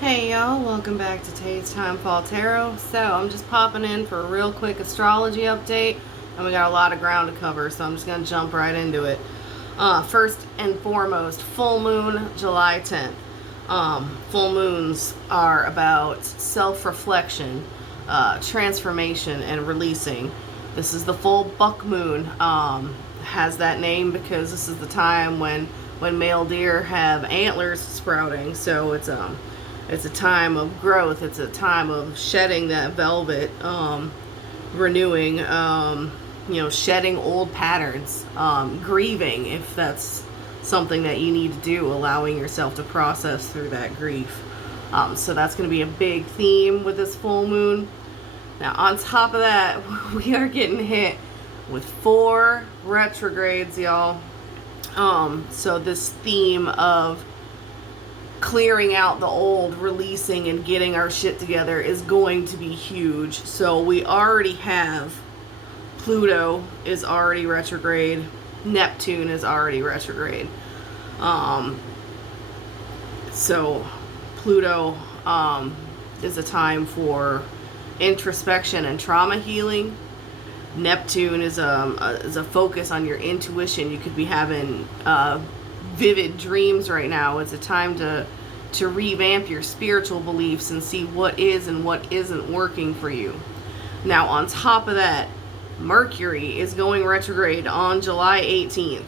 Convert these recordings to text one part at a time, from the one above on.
Hey y'all, welcome back to Tay's Time Fall Tarot. So I'm just popping in for a real quick astrology update, and we got a lot of ground to cover, so I'm just going to jump right into it. First and foremost, full moon, July 10th. Full moons are about self-reflection, transformation, and releasing. This is the full buck moon. Has that name because this is the time when male deer have antlers sprouting, so it's a time of growth. It's a time of shedding that velvet, renewing, shedding old patterns, grieving if that's something that you need to do, allowing yourself to process through that grief. So that's going to be a big theme with this full moon. Now, on top of that, we are getting hit with 4 retrogrades, y'all. So this theme of clearing out the old, releasing, and getting our shit together is going to be huge. So we already have Pluto is already retrograde, Neptune is already retrograde. So Pluto is a time for introspection and trauma healing. Neptune is a focus on your intuition. You could be having vivid dreams right now. It's a time to revamp your spiritual beliefs and see what is and what isn't working for you. Now, on top of that, Mercury is going retrograde on July 18th,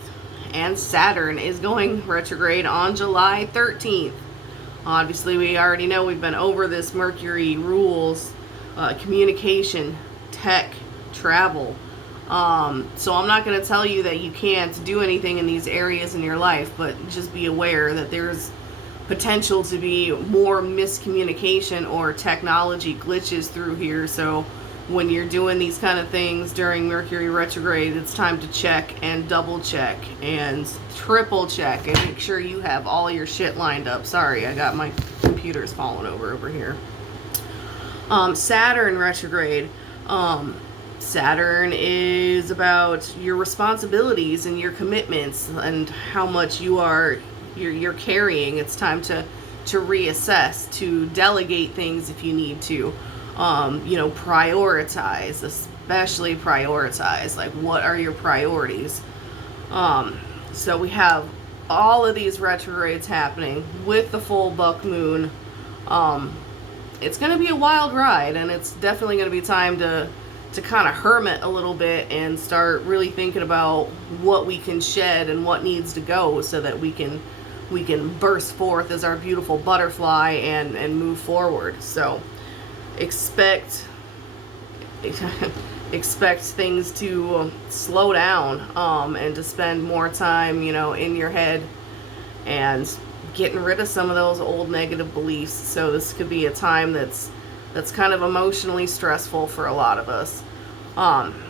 and Saturn is going retrograde on July 13th. Obviously, we already know we've been over this. Mercury rules communication, tech, travel. So I'm not going to tell you that you can't do anything in these areas in your life, but just be aware that there's potential to be more miscommunication or technology glitches through here. So when you're doing these kind of things during Mercury retrograde, it's time to check and double check and triple check and make sure you have all your shit lined up. Sorry, I got my computer's falling over here. Saturn retrograde. Saturn is about your responsibilities and your commitments and how much you're carrying. It's time to reassess, to delegate things if you need to. Prioritize, especially prioritize. Like, what are your priorities? So we have all of these retrogrades happening with the full buck moon. It's going to be a wild ride, and it's definitely going to be time to kind of hermit a little bit and start really thinking about what we can shed and what needs to go so that we can burst forth as our beautiful butterfly and move forward. So expect things to slow down and to spend more time, in your head and getting rid of some of those old negative beliefs. So this could be a time that's kind of emotionally stressful for a lot of us.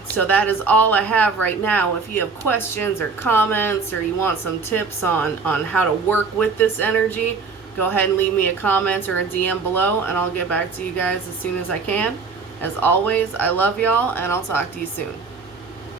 So that is all I have right now. If you have questions or comments, or you want some tips on how to work with this energy, go ahead and leave me a comment or a DM below, and I'll get back to you guys as soon as I can. As always, I love y'all, and I'll talk to you soon.